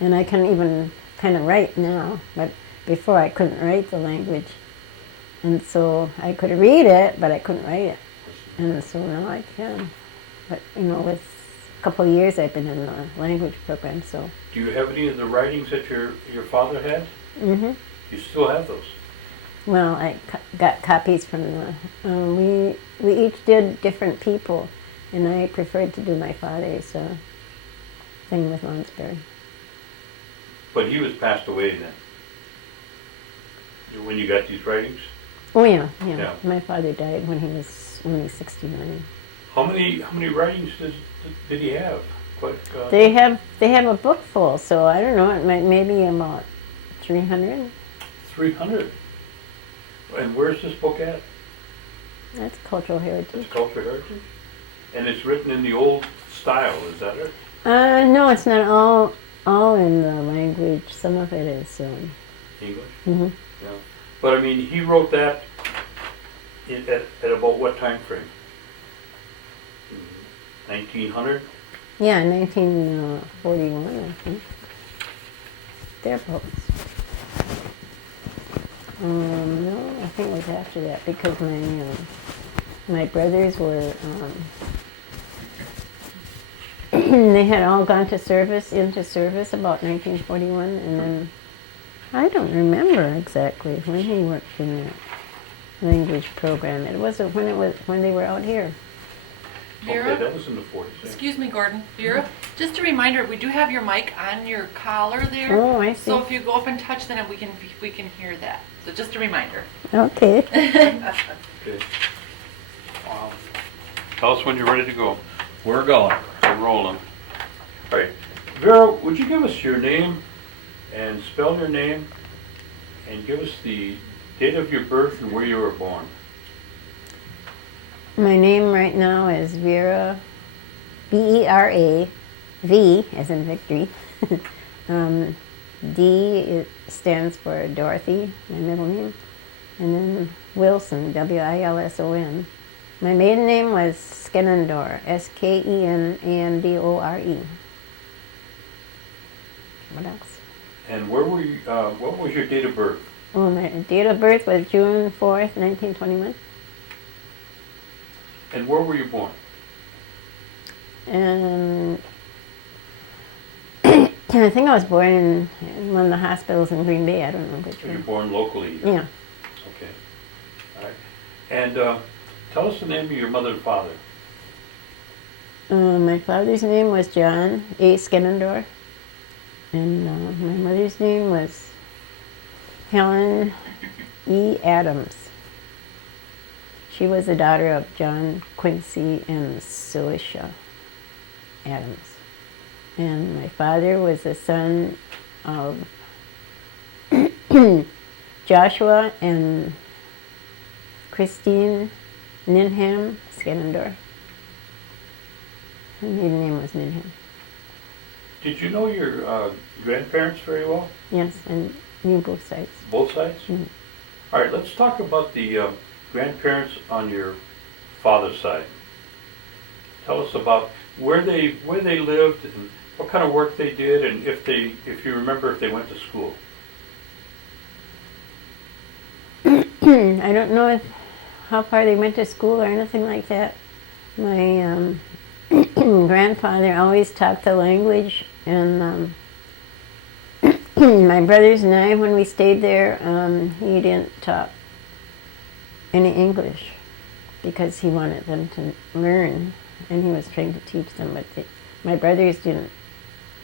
And I can even kind of write now, but before I couldn't write the language. And so I could read it, but I couldn't write it. And so now I can. But, with a couple of years I've been in the language program, so. Do you have any of the writings that your father had? Mm-hmm. You still have those? Well, I got copies from the, we each did different people, and I preferred to do my father's thing with Lonsberry. But he was passed away then, when you got these writings? Oh yeah. My father died when he was only 69. How many writings did he have? They have a book full, so I don't know. It might maybe about 300. 300. And where's this book at? That's cultural heritage. It's cultural heritage, and it's written in the old style. Is that it? No, it's not all in the language. Some of it is English. Mm-hmm. Yeah, but I mean, he wrote that at about what time frame? 1900? Yeah, 1941, I think. Thereabouts. No, I think it was after that because my brothers were they had all gone into service about 1941, and then I don't remember exactly when he worked in that language program. It was when they were out here. Vera? Okay, that was in the 40s. Excuse me, Gordon. Vera, just a reminder, we do have your mic on your collar there. Oh, I see. So if you go up and touch that, we can hear that. So just a reminder. Okay. Okay. Tell us when you're ready to go. We're going. We're rolling. All right. Vera, would you give us your name and spell your name and give us the date of your birth and where you were born? My name right now is Vera, Bera, V as in victory. D stands for Dorothy, my middle name, and then Wilson, Wilson. My maiden name was Skenandore, Skenandore. What else? And where were you, what was your date of birth? Oh, my date of birth was June 4th, 1921. And where were you born? And I think I was born in one of the hospitals in Green Bay. I don't know which So you're one. born locally? Yeah. Okay. All right. And tell us the name of your mother and father. My father's name was John A. Skenandore, and my mother's name was Helen E. Adams. She was the daughter of John Quincy and Celicia Adams. And my father was the son of Joshua and Christine Ninham Skenandore. Her maiden name was Ninham. Did you know your grandparents very well? Yes, and knew both sides. Both sides? Mm-hmm. All right, let's talk about the grandparents on your father's side. Tell us about where they lived and what kind of work they did, and if you remember if they went to school. I don't know how far they went to school or anything like that. My grandfather always talked the language, and my brothers and I, when we stayed there, he didn't talk any English because he wanted them to learn, and he was trying to teach them, but my brothers didn't.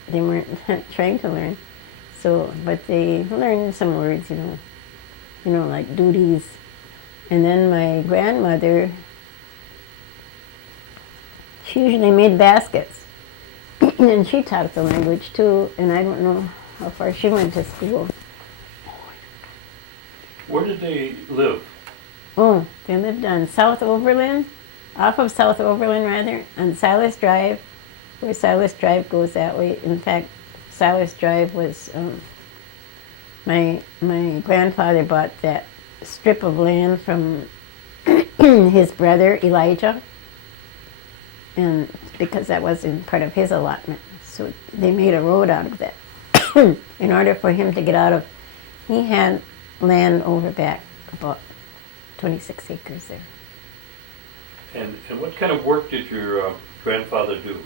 They weren't trying to learn, but they learned some words, like duties. And then my grandmother, she usually made baskets, and she taught the language too, and I don't know how far she went to school. Where did they live? Oh, they lived on South Overland, off of South Overland rather, on Silas Drive, where Silas Drive goes that way. In fact, Silas Drive was, my grandfather bought that strip of land from his brother Elijah, and because that was in part of his allotment, so they made a road out of that. in order for him to get out of, he had land over back about 26 acres there. And what kind of work did your grandfather do?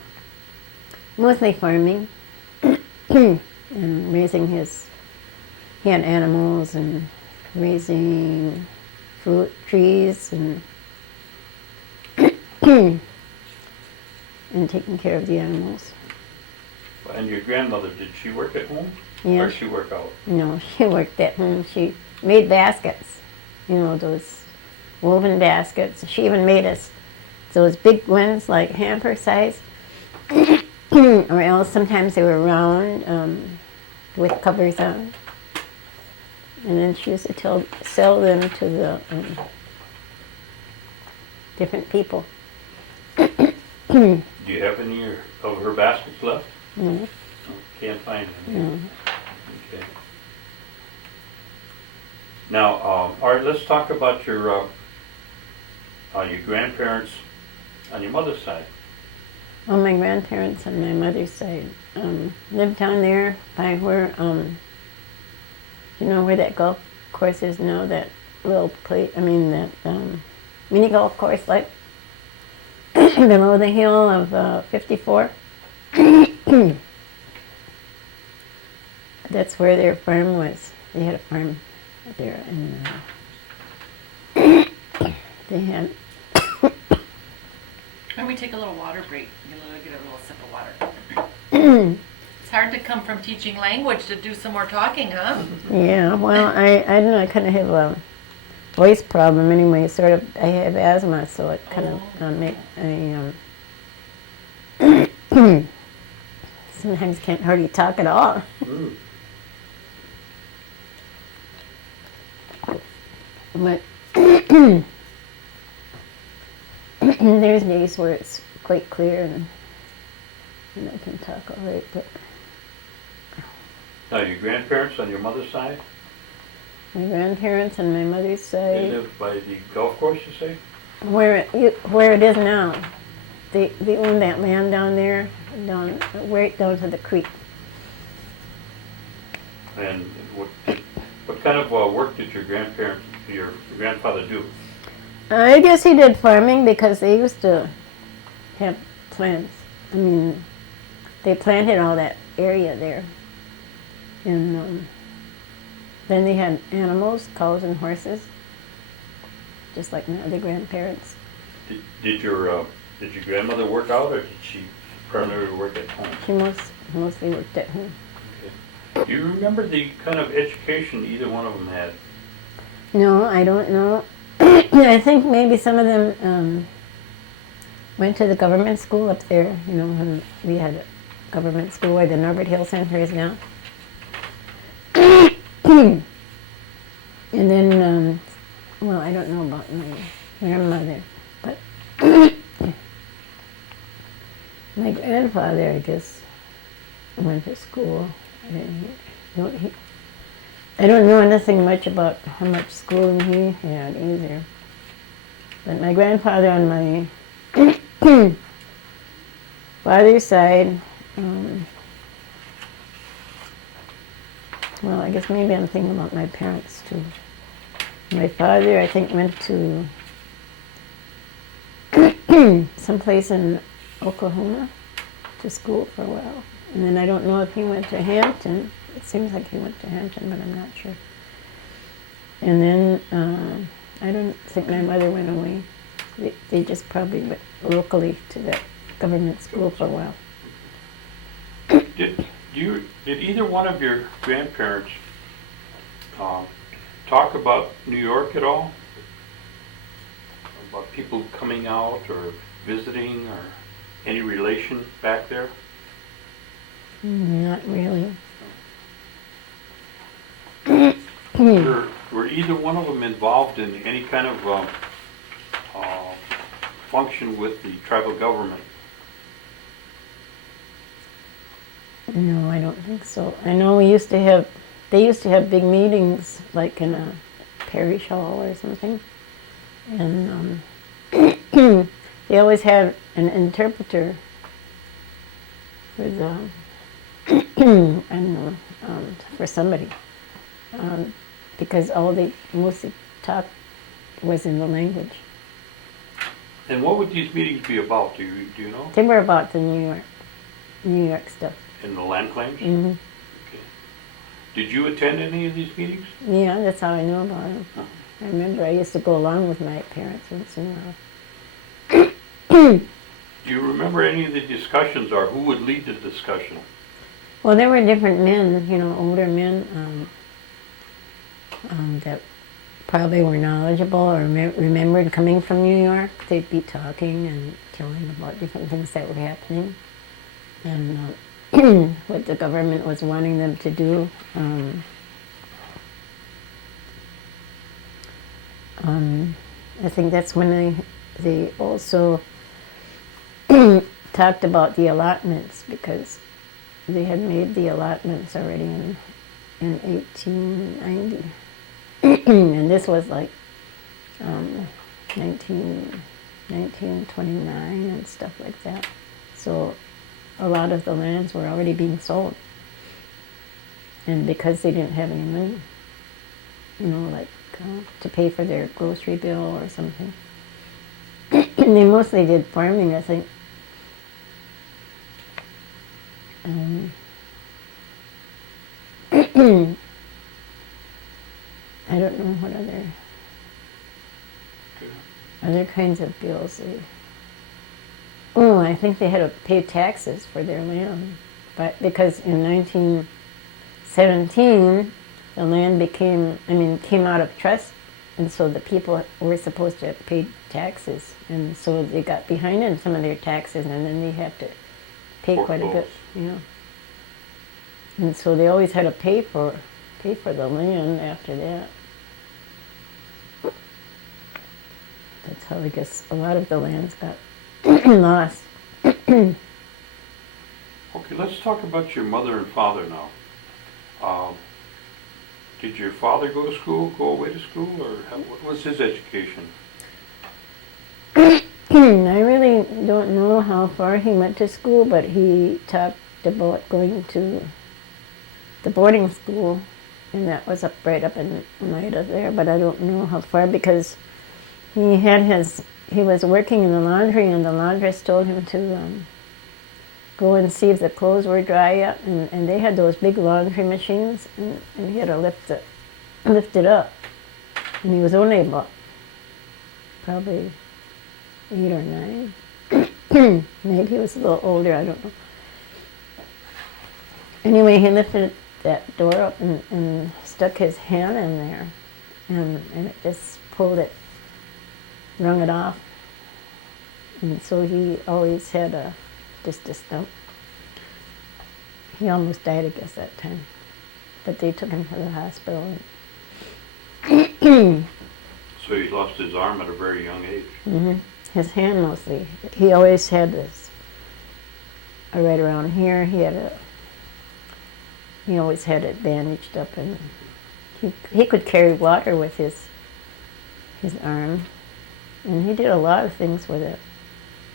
Mostly farming and raising he had animals and raising fruit trees and and taking care of the animals. And your grandmother, did she work at home? Yeah. Or did she work out? No, she worked at home. She made baskets, those woven baskets. She even made us those big ones, like hamper size, or else sometimes they were round with covers on. And then she used to sell them to the different people. Do you have any of her baskets left? No. No, can't find them. No. Okay. Now, all right, let's talk about your grandparents on your mother's side. Well, my grandparents on my mother's side lived down there by where, you know where that golf course is now, that little place, that mini golf course, like below the hill of 54. That's where their farm was. They had a farm there, and they had. Why don't we take a little water break? Get a little sip of water. It's hard to come from teaching language to do some more talking, huh? Yeah, well, I don't know, I kind of have a voice problem anyway, sort of. I have asthma, so it kind of sometimes can't hardly talk at all. But there's days where it's quite clear and I can talk all right. But Now, your grandparents on your mother's side, my grandparents on my mother's they side, lived by the golf course, you say? where it is now, they own that land down there, right down to the creek. And what kind of work did your grandfather do? I guess he did farming because they used to have plants. They planted all that area there. And then they had animals, cows and horses, just like my other grandparents. Did your grandmother work out, or did she primarily work at home? She mostly worked at home. Okay. Do you remember the kind of education either one of them had? No, I don't know. I think maybe some of them went to the government school up there, when we had a government school where the Norbert Hill Center is now. And then, well, I don't know about my grandmother, but my grandfather, I guess, went to school. I don't know nothing much about how much schooling he had either. But my grandfather on my father's side, well, I guess maybe I'm thinking about my parents too. My father, I think, went to someplace in Oklahoma to school for a while. And then I don't know if he went to Hampton. It seems like he went to Hampton, but I'm not sure. And then I don't think my mother went away. They just probably went locally to that government school for a while. Did either one of your grandparents talk about New York at all? About people coming out or visiting or any relation back there? Not really. Were either one of them involved in any kind of function with the tribal government? No, I don't think so. I know they used to have big meetings, like in a parish hall or something. And they always had an interpreter for the I don't know, for somebody. Because all they mostly talked was in the language. And what would these meetings be about? Do you know? They were about the New York stuff. In the land claims? Hmm. Okay. Did you attend any of these meetings? Yeah, that's how I know about them. I remember I used to go along with my parents once in a while. Do you remember any of the discussions, or who would lead the discussion? Well, there were different men, older men that probably were knowledgeable or remembered coming from New York. They'd be talking and telling about different things that were happening and what the government was wanting them to do. I think that's when they also talked about the allotments, because they had made the allotments already in 1890. And this was like 1929 and stuff like that. So a lot of the lands were already being sold. And because they didn't have any money, like to pay for their grocery bill or something. They mostly did farming, I think. I don't know what other kinds of bills. I think they had to pay taxes for their land, but because in 1917 the land came out of trust, and so the people were supposed to pay taxes, and so they got behind in some of their taxes, and then they had to pay quite a bit, and so they always had to pay for the land after that. That's how I guess a lot of the lands got lost. Okay, let's talk about your mother and father now. Did your father go away to school, or what was his education? I really don't know how far he went to school, but he talked about going to the boarding school, and that was right up in Maida there, but I don't know how far, because he was working in the laundry, and the laundress told him to go and see if the clothes were dry yet, and they had those big laundry machines, and he had to lift it up, and he was only about probably 8 or 9. Maybe he was a little older, I don't know. Anyway, he lifted that door up and stuck his hand in there, and it just pulled it, wrung it off. And so he always had just a stump. He almost died, I guess, that time. But they took him to the hospital. So he lost his arm at a very young age. Mm-hmm. His hand mostly. He always had this right around here. He always had it bandaged up, and he could carry water with his arm, and he did a lot of things with it.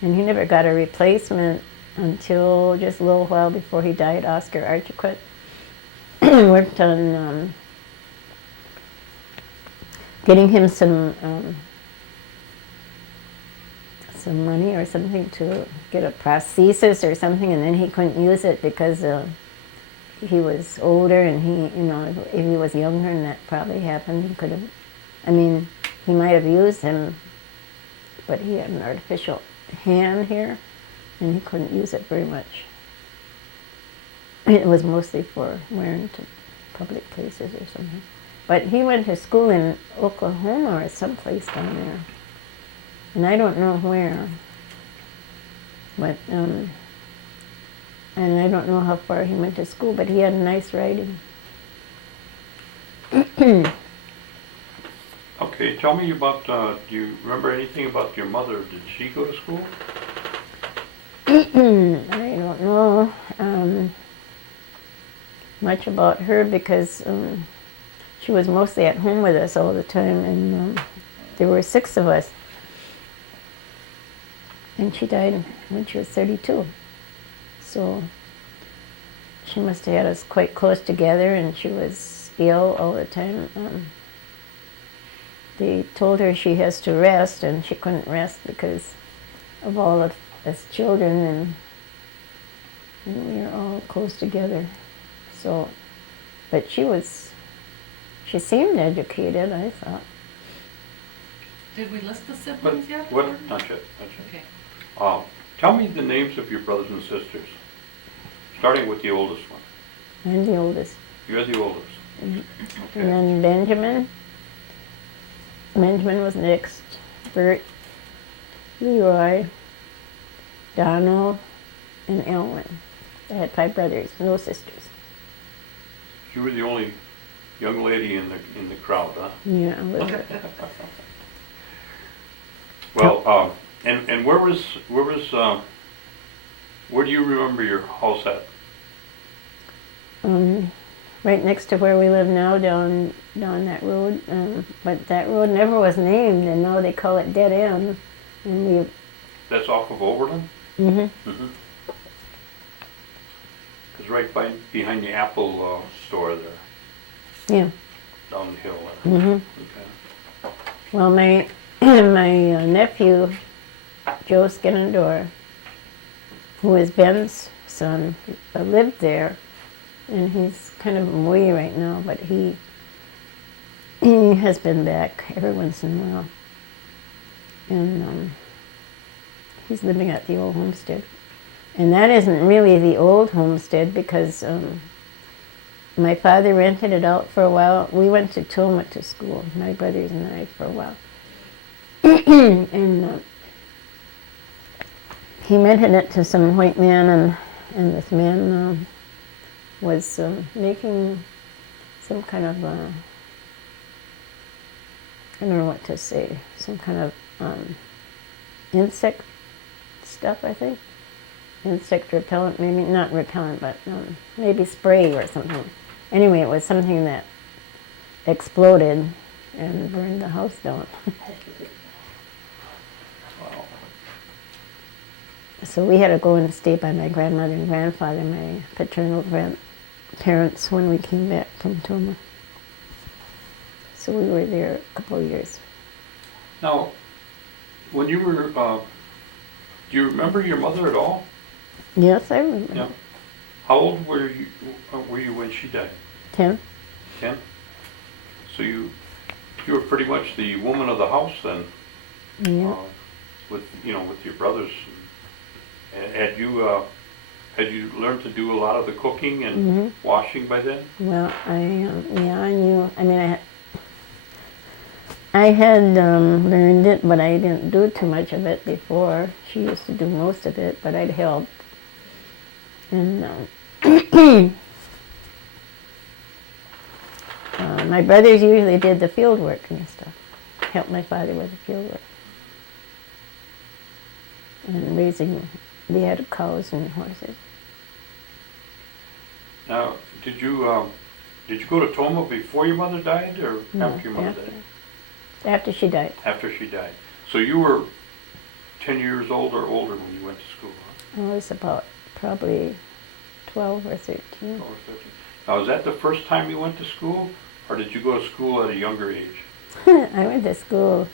And he never got a replacement until just a little while before he died. Oscar Archiquette worked on getting him some money or something to get a prosthesis or something, and then he couldn't use it because he was older, and if he was younger and that probably happened, he could have, he might have used him, but he had an artificial hand here, and he couldn't use it very much. It was mostly for wearing to public places or something. But he went to school in Oklahoma or someplace down there, and I don't know where. But and I don't know how far he went to school, but he had nice writing. Okay, tell me about, do you remember anything about your mother? Did she go to school? I don't know much about her, because she was mostly at home with us all the time, and there were 6 of us. And she died when she was 32. So she must have had us quite close together, and she was ill all the time. They told her she has to rest, and she couldn't rest because of all of us children, and we were all close together. So, but she seemed educated, I thought. Did we list the But siblings yet? what? or- Not yet. Not yet. Okay. Tell me the names of your brothers and sisters, starting with the oldest one. I'm the oldest. You're the oldest. And Okay. then Benjamin. Benjamin was next. Bert, Leroy, Donald, and Elwyn. I had 5 brothers, no sisters. You were the only young lady in the crowd, huh? Yeah, I was. Well, and where do you remember your house at? Right next to where we live now, down that road. But that road never was named, and now they call it Dead End. And That's off of Oberlin? Mm-hmm. Mm-hmm. It's right behind the Apple store there, Yeah. down the hill there. Mm-hmm. Okay. Well, my nephew, Joe Skenandore, who is Ben's son, lived there, and he's kind of away right now, but he has been back every once in a while, and he's living at the old homestead. And that isn't really the old homestead because my father rented it out for a while. We went to Tomah to school, my brothers and I, for a while. And he rented it to some white man, and this man was making some kind of, I don't know what to say, some kind of insect stuff, I think. Insect repellent, maybe not repellent, but maybe spray or something. Anyway, it was something that exploded and burned the house down. Wow. So we had to go and stay by my grandmother and grandfather, my paternal grandparents, when we came back from Tomah. So we were there a couple of years. Now, when you were, do you remember your mother at all? Yes, I remember. Yeah. How old were you when she died? 10. 10? So you were pretty much the woman of the house then, Yeah. with your brothers. And had you learned to do a lot of the cooking and washing by then? Well, I knew. I mean, I had learned it, but I didn't do too much of it before. She used to do most of it, but I'd help. And my brothers usually did the field work and stuff. Helped my father with the field work. And they had cows and horses. Now, did you go to Tomah before your mother died, or after your mother died? After she died. After she died. So you were 10 years old or older when you went to school, huh? I was about probably 12 or 13. 12 or 13. Now, is that the first time you went to school, or did you go to school at a younger age? I went to school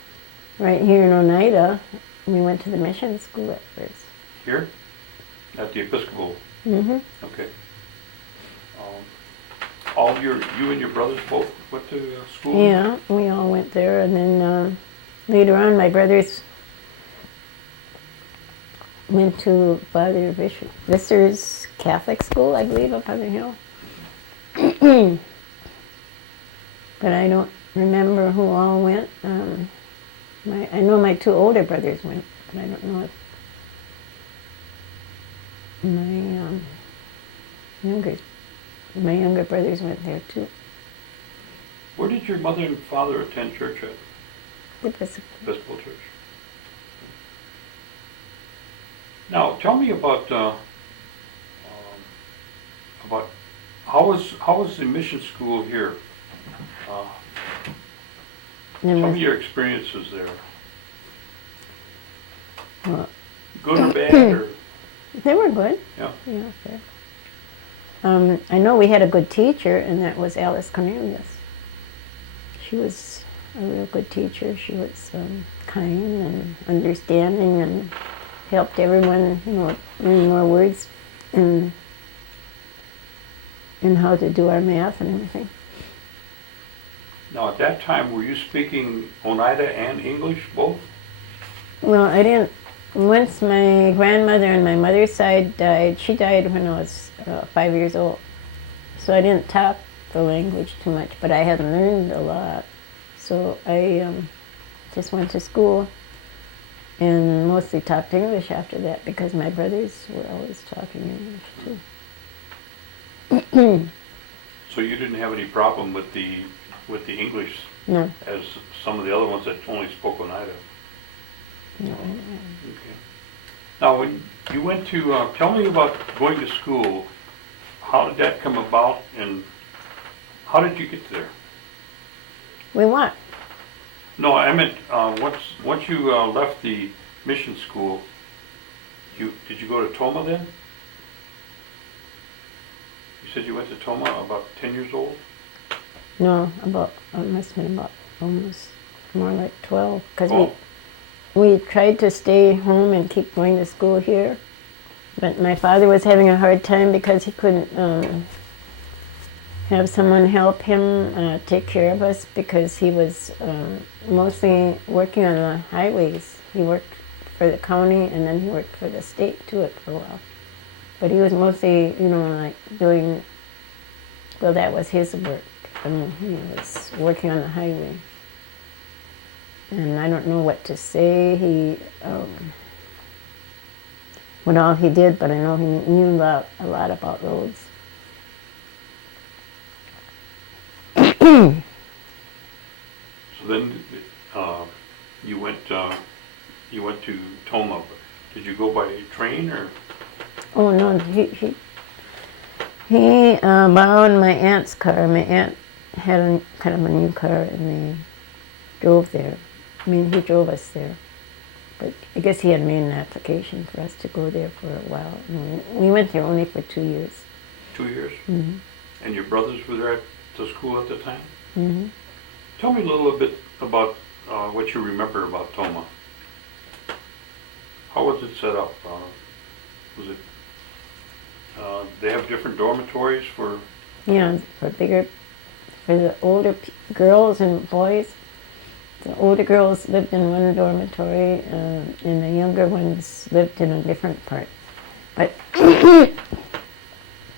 right here in Oneida. We went to the mission school at first. Here? At the Episcopal? Mm-hmm. Okay. You and your brothers both went to school? Yeah, we all went there, and then later on my brothers went to Father Visser's Catholic school, I believe, up on the hill. But I don't remember who all went. I know my 2 older brothers went, but I don't know if my younger brothers went there too. Where did your mother and father attend church at? Episcopal Church. Now, tell me about how was the mission school here? Tell me your experiences there. Well, Good or bad, or they were good. yeah. Yeah, okay. I know we had a good teacher, and that was Alice Cornelius. She was a real good teacher. She was kind and understanding and helped everyone, learn more words and how to do our math and everything. Now, at that time, were you speaking Oneida and English, both? Well, I didn't. Once my grandmother on my mother's side died, she died when I was 5 years old. So I didn't talk the language too much, but I had learned a lot. So I just went to school and mostly talked English after that because my brothers were always talking English too. So you didn't have any problem with the English No. as some of the other ones that only spoke Oneida? No. Okay. Now, when you went to, tell me about going to school. How did that come about, and how did you get there? We what? No, I meant once you left the mission school, did you go to Tomah then? You said you went to Tomah about 10 years old? No, I must have been about almost more like 12. Because Oh. we tried to stay home and keep going to school here. But my father was having a hard time because he couldn't have someone help him take care of us because he was mostly working on the highways. He worked for the county and then he worked for the state too for a while. But he was mostly, like doing, well, that was his work. I mean, he was working on the highway. And I don't know what to say. What all he did, but I know he knew a lot about roads. So then you went to Tomah. Did you go by train or? Oh no, he borrowed my aunt's car. My aunt had kind of a new car, and they drove there. I mean, he drove us there. But I guess he had made an application for us to go there for a while. We went there only for 2 years. 2 years? Mm-hmm. And your brothers were there at the school at the time? Mm-hmm. Tell me a little bit about what you remember about Tomah. How was it set up? Was it, they have different dormitories for? Yeah, for the older girls and boys. The older girls lived in one dormitory, and the younger ones lived in a different part. But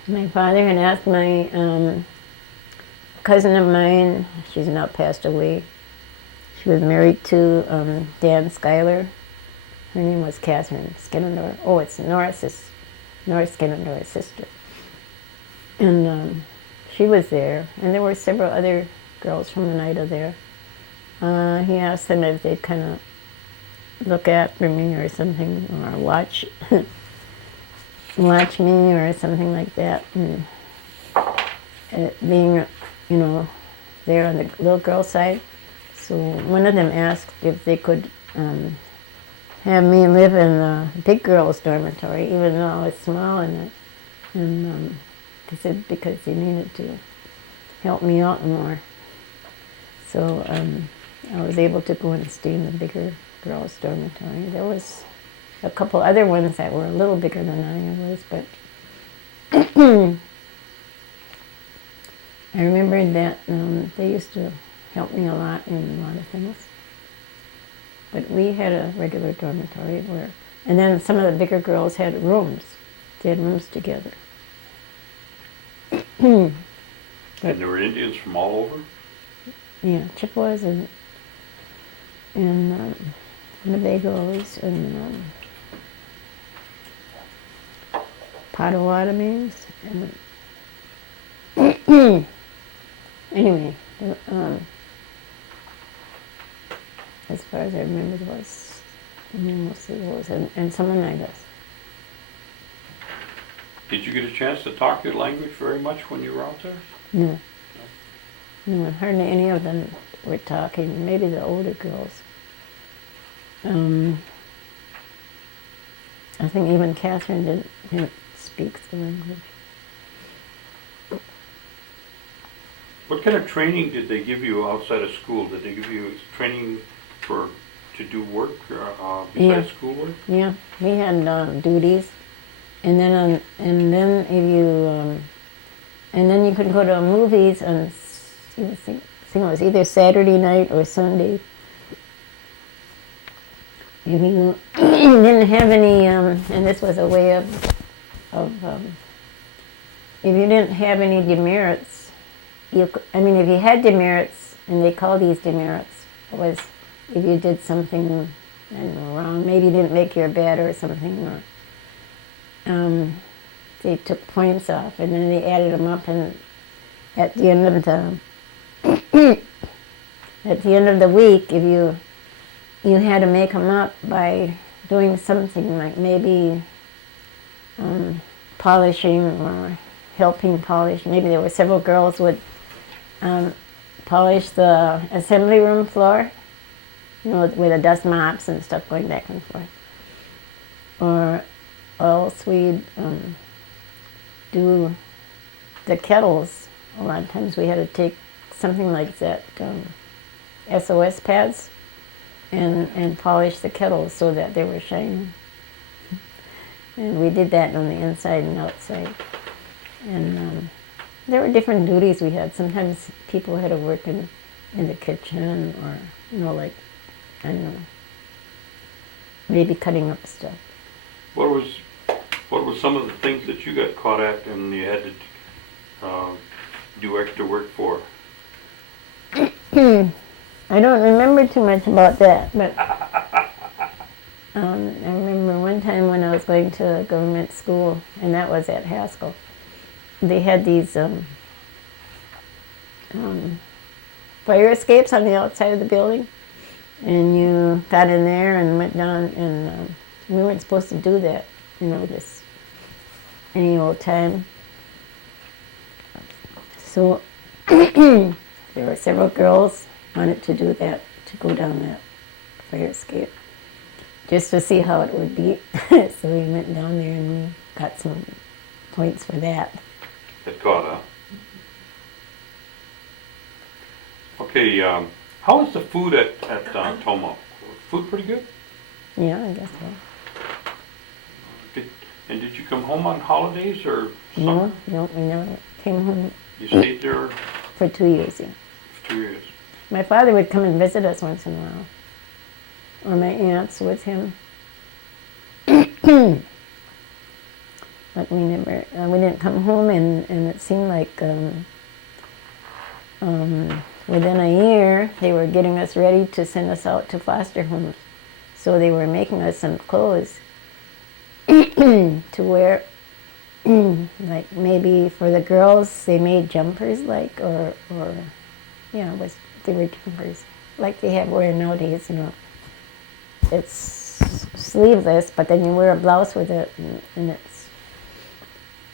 my father had asked my cousin of mine, she's now passed away. She was married to Dan Schuyler. Her name was Catherine Skenandore. Oh, it's North Skenandore's sister. And she was there, and there were several other girls from Oneida there. He asked them if they'd kind of look after me or something, or watch me or something like that. And being, there on the little girl side. So one of them asked if they could have me live in the big girls' dormitory, even though I was small in it. And they said because they needed to help me out more. So I was able to go and stay in the bigger girls' dormitory. There was a couple other ones that were a little bigger than I was, but I remember that they used to help me a lot in a lot of things. But we had a regular dormitory and then some of the bigger girls had rooms. They had rooms together. And there were Indians from all over? Yeah, Chippewas and Winnebagos and Potawatomis. Anyway, as far as I remember, it was mostly those and some Oneidas. Did you get a chance to talk their language very much when you were out there? No. No, hardly any of them were talking. Maybe the older girls. I think even Catherine didn't speak the language. What kind of training did they give you outside of school? Did they give you training to do work besides schoolwork? Yeah, we had duties, and then if you and then you could go to movies on I think it was either Saturday night or Sunday. If you didn't have any, and this was a way of if you didn't have any demerits, if you had demerits, and they call these demerits, it was if you did something, I don't know, wrong, maybe you didn't make your bed or something, or they took points off, and then they added them up, and at the end of the week, if you had to make them up by doing something like maybe polishing or helping polish. Maybe there were several girls would polish the assembly room floor, with the dust mops and stuff going back and forth. Or else we'd do the kettles. A lot of times we had to take something like that, SOS pads, and polish the kettles so that they were shining. And we did that on the inside and outside. And there were different duties we had. Sometimes people had to work in the kitchen, or, like, I don't know, maybe cutting up stuff. What were some of the things that you got caught at and you had to do extra work for? I don't remember too much about that, but I remember one time when I was going to a government school, and that was at Haskell. They had these fire escapes on the outside of the building, and you got in there and went down, and we weren't supposed to do that, just any old time. So there were several girls wanted to do that, to go down that fire escape, just to see how it would be. So we went down there and we got some points for that. It caught, huh? Okay, how is the food at Tomah? Food pretty good? Yeah, I guess so. Did you come home on holidays or summer? No, we never came home. You stayed there? For 2 years, yeah. For 2 years. My father would come and visit us once in a while, or my aunts with him. But we didn't come home, and it seemed like within a year they were getting us ready to send us out to foster homes. So they were making us some clothes to wear, like maybe for the girls they made jumpers, like, or they were jumpers like they have wear nowadays. It's sleeveless, but then you wear a blouse with it, and it's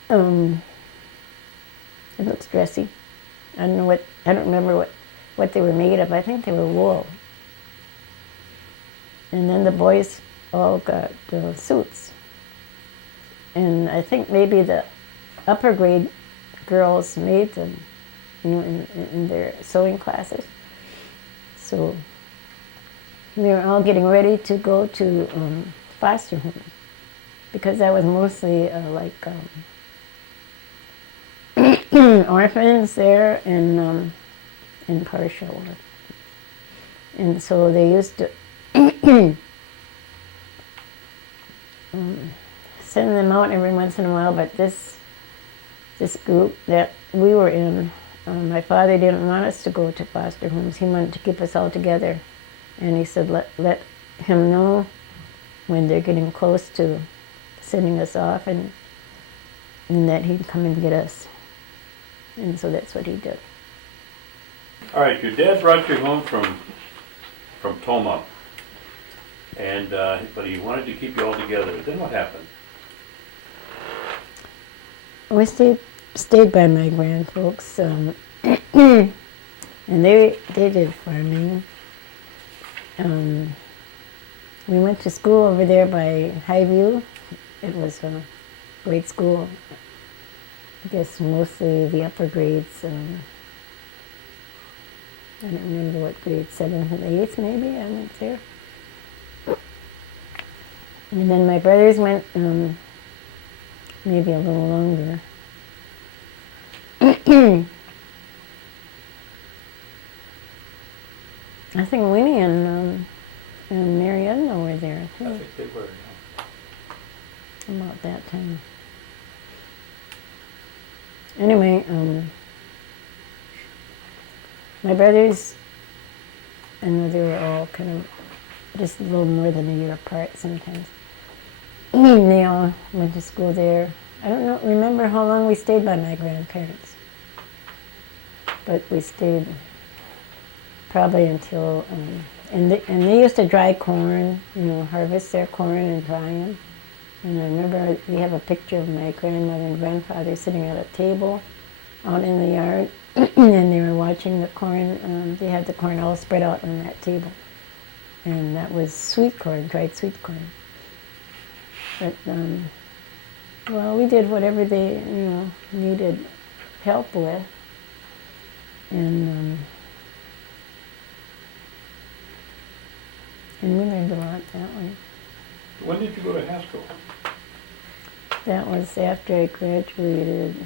it looks dressy. I don't remember what they were made of. I think they were wool. And then the boys all got suits. And I think maybe the upper grade girls made them, in their sewing classes. So we were all getting ready to go to foster homes, because that was mostly orphans there and partial work. And so they used to send them out every once in a while, but this group that we were in, my father didn't want us to go to foster homes. He wanted to keep us all together. And he said, let him know when they're getting close to sending us off, and that he'd come and get us. And so that's what he did. All right, your dad brought you home from Tomah, and but he wanted to keep you all together. Then what happened? We stayed by my grandfolks, and they did farming. We went to school over there by Highview. It was a grade school. I guess mostly the upper grades I don't remember what grade, 7th and 8th maybe, I went there. And then my brothers went maybe a little longer. I think Winnie and Mary Edna were there too. I think they were, yeah. About that time. Anyway, my brothers, I know they were all kind of just a little more than a year apart sometimes. They all went to school there. I don't remember how long we stayed by my grandparents, but we stayed probably until, and they used to dry corn, harvest their corn and dry them. And I remember we have a picture of my grandmother and grandfather sitting at a table out in the yard, and they were watching the corn. They had the corn all spread out on that table, and that was sweet corn, dried sweet corn. But well, we did whatever they needed help with, and we learned a lot that way. When did you go to Haskell? That was after I graduated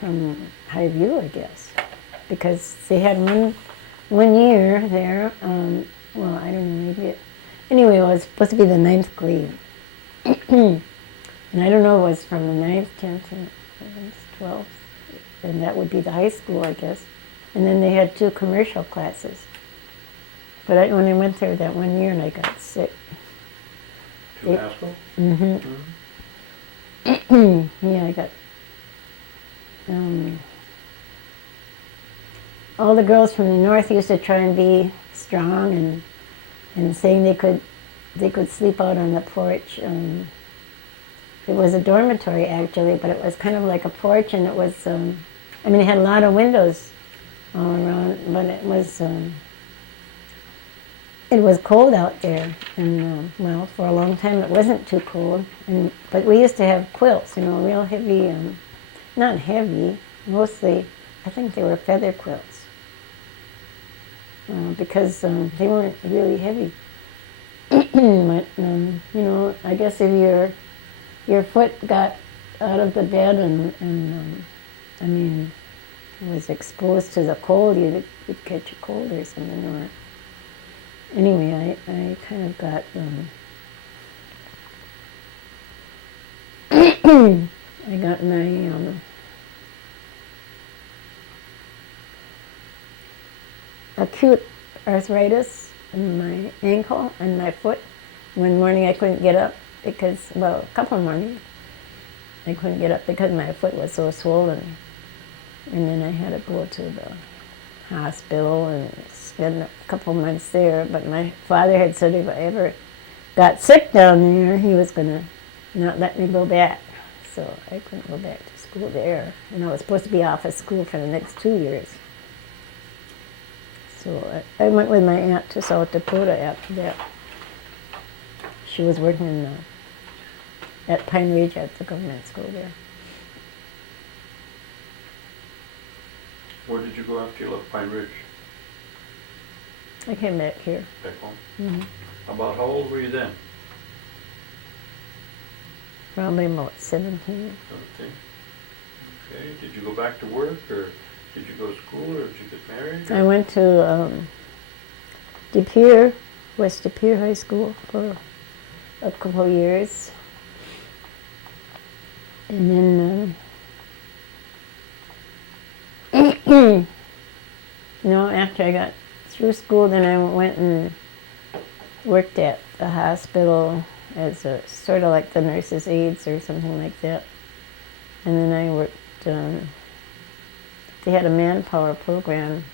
from Highview, I guess, because they had one year there. Well, I don't know, maybe anyway, it was supposed to be the 9th grade, and I don't know, it was from the 9th, 10th, and 11th, 12th, and that would be the high school, I guess. And then they had 2 commercial classes. But when I went there that one year and I got sick. To Haskell? Mm-hmm. Yeah, I got. All the girls from the north used to try and be strong and saying they could sleep out on the porch. It was a dormitory actually, but it was kind of like a porch, and it was. It had a lot of windows all around, but it was. It was cold out there, and well, for a long time it wasn't too cold. But we used to have quilts, real heavy, not heavy, mostly, I think they were feather quilts, because they weren't really heavy. But I guess if your foot got out of the bed and was exposed to the cold, you'd catch a cold or something, or. Anyway, I kind of got, I got my, acute arthritis in my ankle and my foot. One morning I couldn't get up because, well, a couple of mornings I couldn't get up because my foot was so swollen. And then I had to go to the hospital and spend a couple months there, but my father had said if I ever got sick down there, he was going to not let me go back. So I couldn't go back to school there. And I was supposed to be off of school for the next 2 years. So I went with my aunt to South Dakota after that. She was working at Pine Ridge at the government school there. Where did you go after you left Pine Ridge? I came back here. Back home? Mm-hmm. About how old were you then? Probably about 17. 17. Okay. Did you go back to work, or did you go to school, or did you get married? I went to De Pere, West De Pere High School for a couple of years. And then, after I got through school, then I went and worked at the hospital as a sort of like the nurse's aides or something like that. And then I worked, they had a manpower program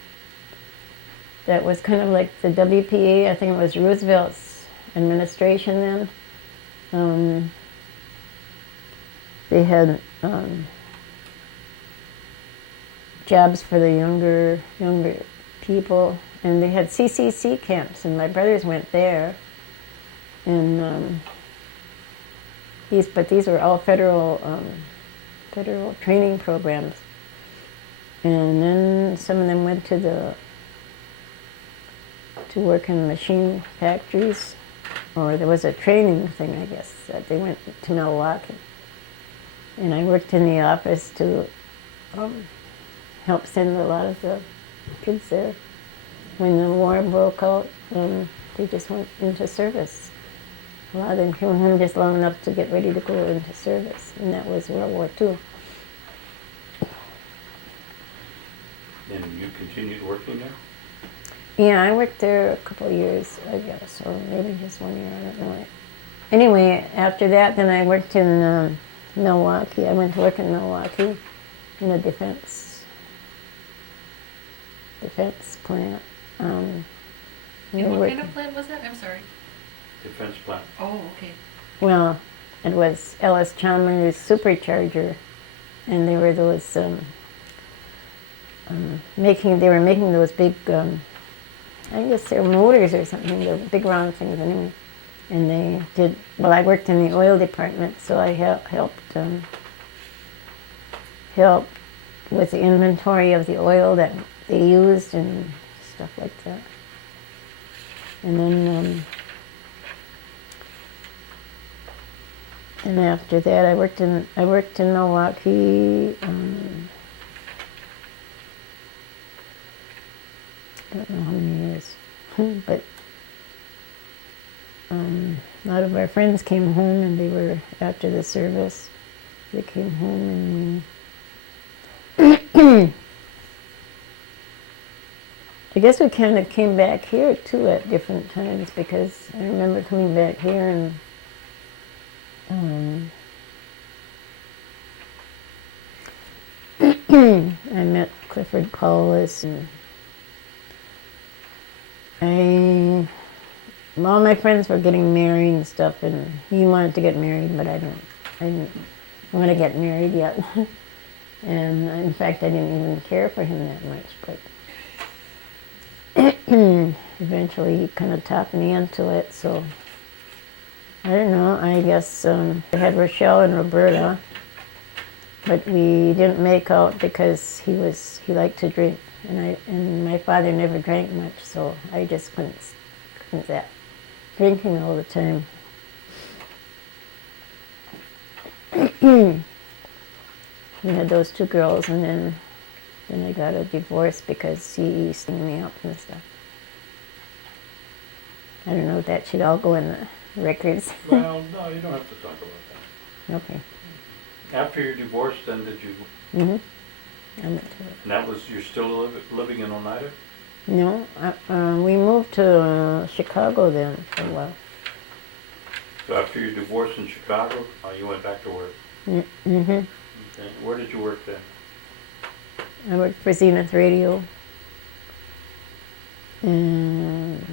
that was kind of like the WPA. I think it was Roosevelt's administration then. They had jobs for the younger people, and they had CCC camps, and my brothers went there. And these were all federal training programs. And then some of them went to work in machine factories, or there was a training thing, I guess, that they went to Milwaukee. And I worked in the office to help send a lot of the kids there. When the war broke out, they just went into service. A lot of them came home just long enough to get ready to go into service, and that was World War II. And you continued working there? Yeah, I worked there a couple of years, I guess, or maybe just 1 year, I don't know. Anyway, after that, then I worked in Milwaukee. I went to work in Milwaukee in a defense plant. And what kind of plant was that? I'm sorry. Defense plant. Oh, okay. Well, it was Ellis Chalmers supercharger, and they were those they were making those big, I guess they're motors or something, they're big round things anyway. And they did, well, I worked in the oil department, so I helped with the inventory of the oil that they used and stuff like that. And then, and after that, I worked in Milwaukee. I don't know how many years, but a lot of our friends came home, and they were after the service. They came home, and I guess we kind of came back here too at different times, because I remember coming back here and I met Clifford Paulus, and all my friends were getting married and stuff, and he wanted to get married, but I didn't want to get married yet. And in fact, I didn't even care for him that much, but eventually he kind of talked me into it, so I don't know, I guess I had Rochelle and Roberta, but we didn't make out because he liked to drink, and my father never drank much, so I just couldn't that drinking all the time. We had those two girls, and then I got a divorce because he stung me up and stuff. I don't know if that should all go in the records. Well, no, you don't have to talk about that. Okay. After your divorce, then did you? I went to it. And that was, you're still living in Oneida? No, we moved to Chicago then for a while. So after your divorce in Chicago, you went back to work? Mm-hmm. Okay. Where did you work then? I worked for Zenith Radio and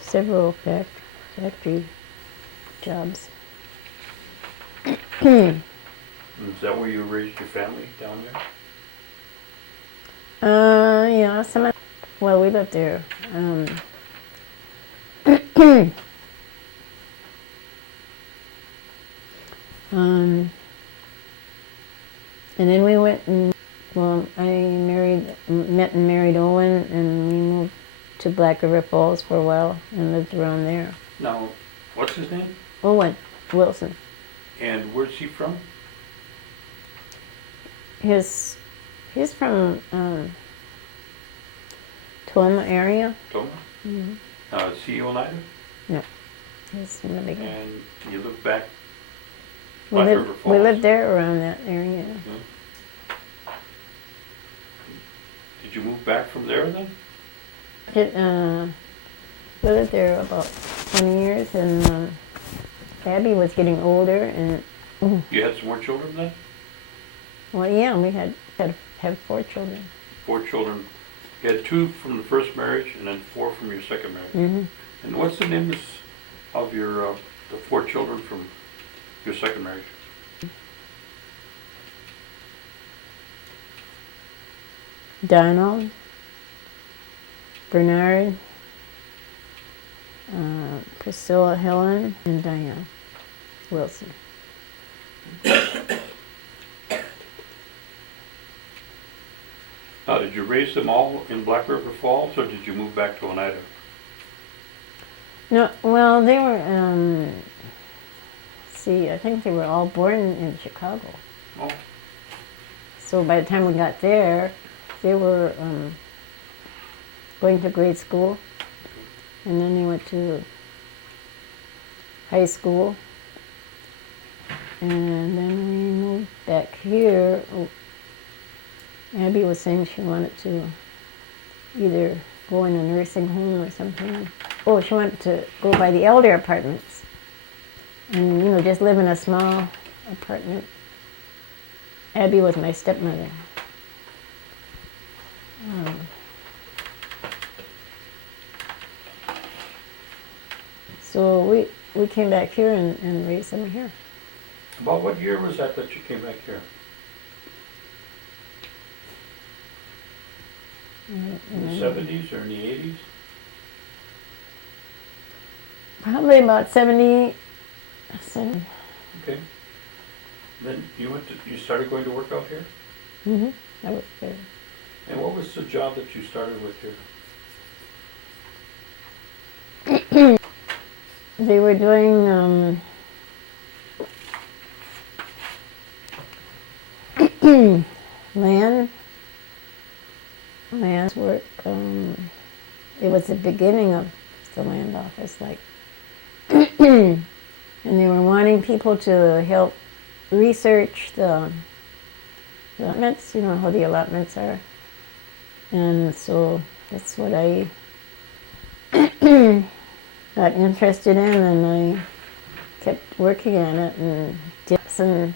several factory jobs. Is that where you raised your family, down there? Yeah, well, we lived there. And then we went and, well, I met and married Owen, and we moved to Black River Falls for a while and lived around there. Now, what's his name? Owen Wilson. And where's he from? He's from Tomah area. Tomah? Mm-hmm. Is he Oneida? No, he's from the beginning. And you lived back We Black lived, River Falls? we lived there around that area. Did you move back from there then? We lived there about 20 years, and Abby was getting older, and You had some more children then? well, yeah, we had 4 children. 4 children. You had 2 from the first marriage and then 4 from your second marriage. Mm-hmm. And what's the names of your the 4 children from your second marriage? Donald, Bernard, Priscilla Helen, and Diane Wilson. did you raise them all in Black River Falls, or did you move back to Oneida? No, well, they were, see, I think they were all born in Chicago. Oh, So by the time we got there, they were going to grade school, and then they went to high school, and then we moved back here. Abby was saying she wanted to either go in a nursing home or something. Oh, she wanted to go by the elder apartments and, you know, just live in a small apartment. Abby was my stepmother. So we came back here and raised them here. about what year was that you came back here? In the 70s or in the 80s? Probably about 77. Okay. Then you started going to work out here? Mm-hmm. I was there. And what was the job that you started with here? They were doing land work. It was the beginning of the land office, like, and they were wanting people to help research the allotments. You know how the allotments are, and so that's what I got interested in, and I kept working on it and tips and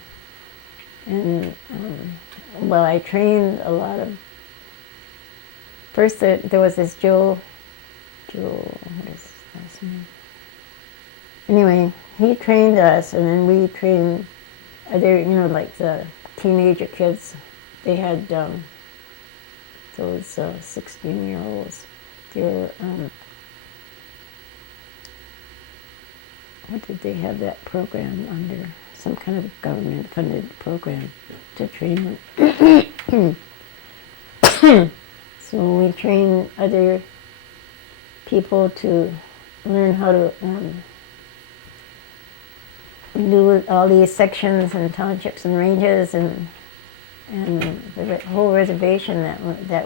well, I trained a lot of. First, there was this Joe, what is his last name? Anyway, he trained us, and then we trained other, you know, like the teenager kids. They had those 16-year-olds. They were, what did they have that program under? Some kind of government-funded program to train them. So we train other people to learn how to do all these sections and townships and ranges and the whole reservation that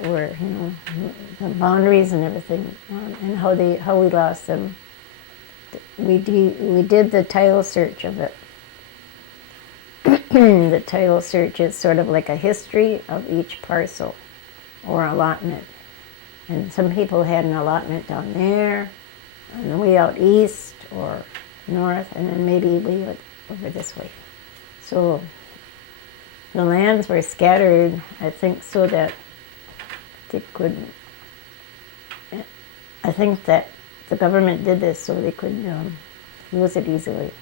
were, you know, the boundaries and everything, and how we lost them. We did the title search of it. The title search is sort of like a history of each parcel or allotment. And some people had an allotment down there, and way out east or north, and then maybe way over this way. So the lands were scattered, I think, so that they could, I think that the government did this so they could lose it easily.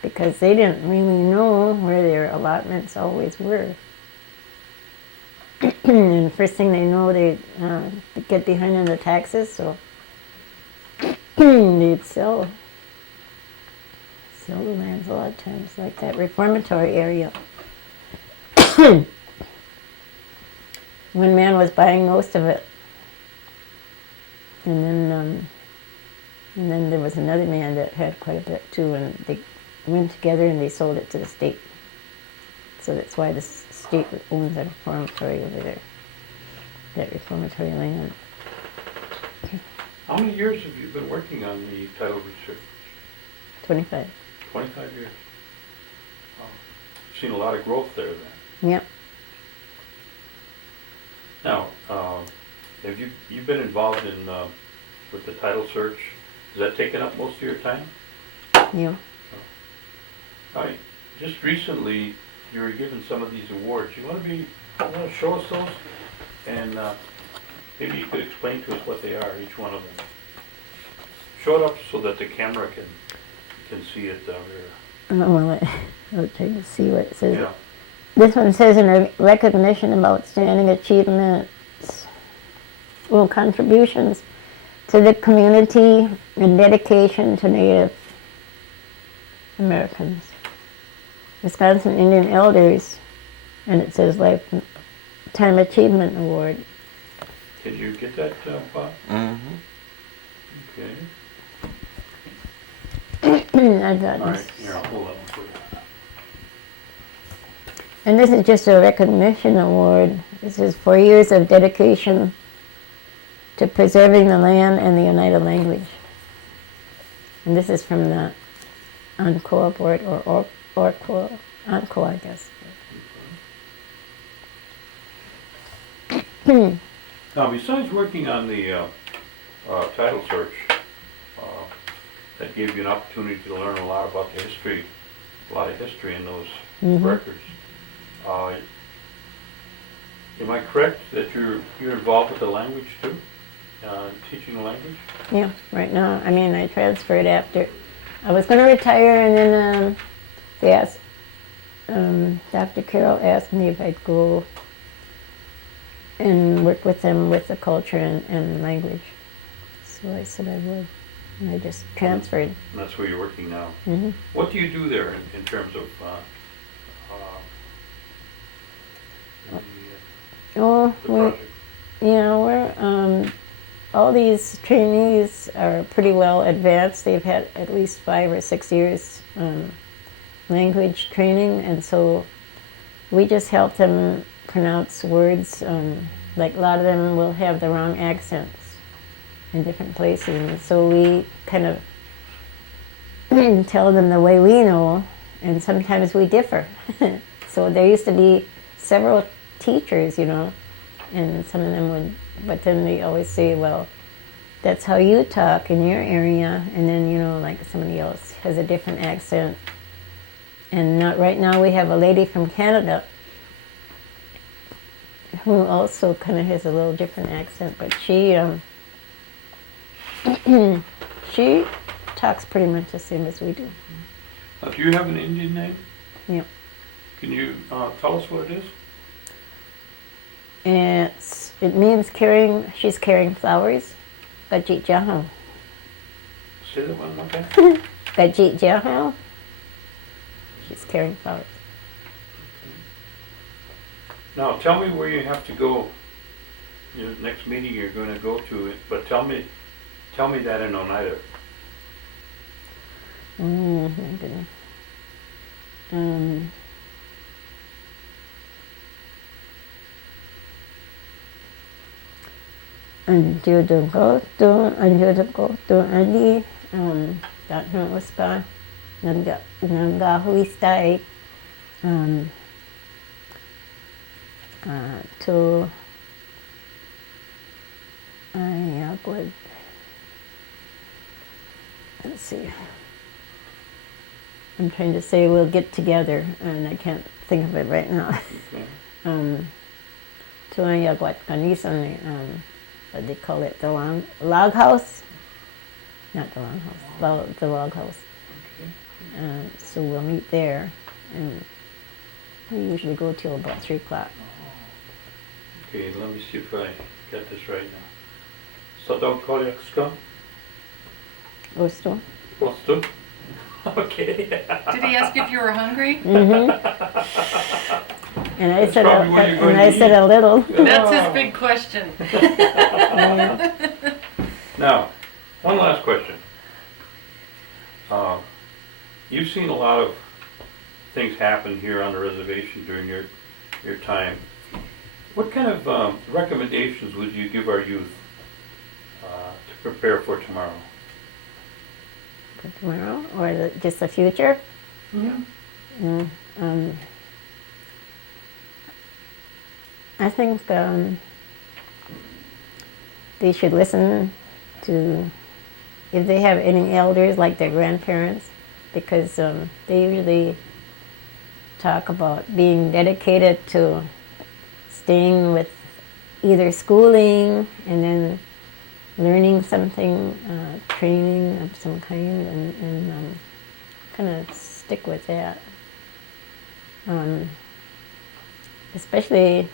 Because they didn't really know where their allotments always were. And first thing they know, they get behind on the taxes, so they'd sell the lands a lot of times, like that reformatory area. One man was buying most of it, and then there was another man that had quite a bit too, and they went together and they sold it to the state. So that's why the state owns that reformatory over there, that reformatory land. How many years have you been working on the title research? 25. 25 years. Wow. You've seen a lot of growth there then. Yep. Now, have you been involved in with the title search? Has that taken up most of your time? Yeah. All right. Just recently, you were given some of these awards. You want to show us those, and maybe you could explain to us what they are, each one of them. Show it up so that the camera can see it down here. Well, I'll try to see what it says. Yeah. This one says in recognition of outstanding achievements, well, contributions to the community and dedication to Native Americans. Wisconsin Indian elders And it says Lifetime Achievement Award. Did you get that, Bob? Mm-hmm. Okay. I thought All this- right, here, I'll hold that one for you. And this is just a recognition award. This is for years of dedication to preserving the land and the Oneida language. And this is from the Encore board, or Encore, I guess. Now, besides working on the title search, that gave you an opportunity to learn a lot about the history, a lot of history in those records. Am I correct that you're involved with the language too? Teaching the language? Yeah, right now. I mean, I transferred after. I was going to retire, and then they asked, Dr. Carroll asked me if I'd go and work with them with the culture and language. So I said I would. And I just transferred. And that's where you're working now. Mm-hmm. What do you do there in terms of Oh, the project? we're all these trainees are pretty well advanced. They've had at least 5 or 6 years language training, and so we just help them pronounce words. Like a lot of them will have the wrong accents in different places, and so we kind of tell them the way we know, and sometimes we differ. So there used to be several teachers, and some of them would, but then they always say, well, that's how you talk in your area, and then, like somebody else has a different accent. And right now we have a lady from Canada who also kind of has a little different accent, but she she talks pretty much the same as we do. Do you have an Indian name? Yeah. Can you tell us what it is? It means she's carrying flowers. Gajit Jahal. Say that one more time. Gajit Jahal. She's carrying flowers. Now, tell me where you have to go. Your next meeting you're going to go to, but tell me that in Oneida. My goodness. Andiyo go to ali datno uspa nanggahuistay to would, let's see. I'm trying to say we'll get together, and I can't think of it right now. Okay. To Ayagwat Kanisan, what they call it, the log house? Not the long house, the log house. Okay. So we'll meet there, and we usually go till about 3 o'clock. Okay, let me see if I get this right now. Sadam Koryakska? Osto? Ostu? Okay. Did he ask if you were hungry? Mm-hmm. And I That's said, probably what you're going to said eat. a little. That's his big question. Now, one last question. You've seen a lot of things happen here on the reservation during your time. What kind of recommendations would you give our youth to prepare for tomorrow? For tomorrow, or just the future? Yeah. I think they should listen to, if they have any elders like their grandparents, because they usually talk about being dedicated to staying with either schooling and then learning something, training of some kind, and kind of stick with that. Especially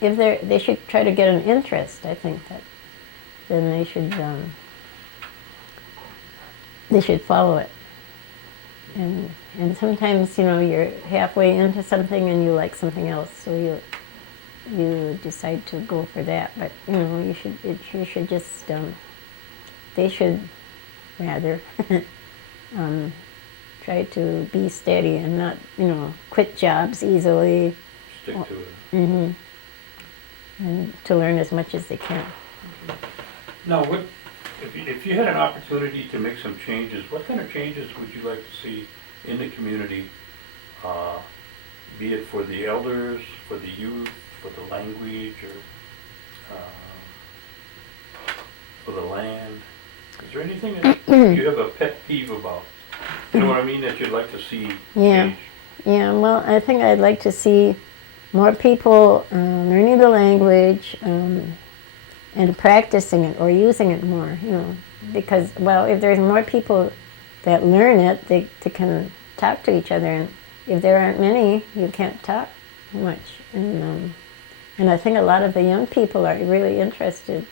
if they should try to get an interest. I think that then they should follow it. And sometimes, you're halfway into something and you like something else, so you decide to go for that. But you should just they should rather try to be steady and not quit jobs easily. Stick to it. Hmm. And to learn as much as they can. Now, if you had an opportunity to make some changes, what kind of changes would you like to see in the community, be it for the elders, for the youth, for the language, or for the land? Is there anything that you have a pet peeve about? You know what I mean? That you'd like to see change? Yeah. Well, I think I'd like to see more people learning the language and practicing it or using it more. Because if there's more people that learn it, they can talk to each other, and if there aren't many, you can't talk much. And I think a lot of the young people are really interested,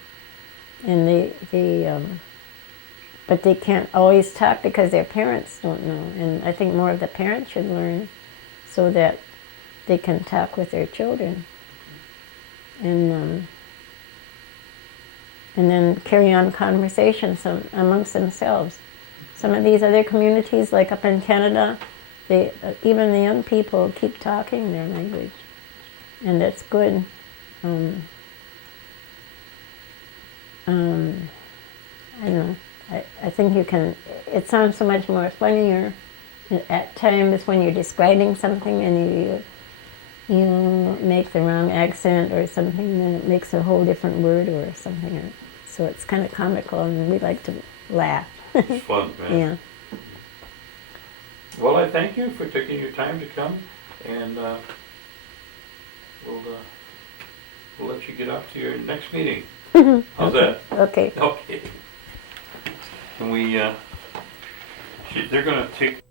and but they can't always talk because their parents don't know. And I think more of the parents should learn so that they can talk with their children, and then carry on conversations amongst themselves. Some of these other communities, like up in Canada, even the young people keep talking their language, and that's good. I don't know. I think you can. It sounds so much more funnier at times when you're describing something and you make the wrong accent or something, then it makes a whole different word or something. So it's kind of comical, and we like to laugh. It's fun, man. Yeah. Well, I thank you for taking your time to come, and we'll let you get off to your next meeting. How's that? Okay. Okay. And they're going to take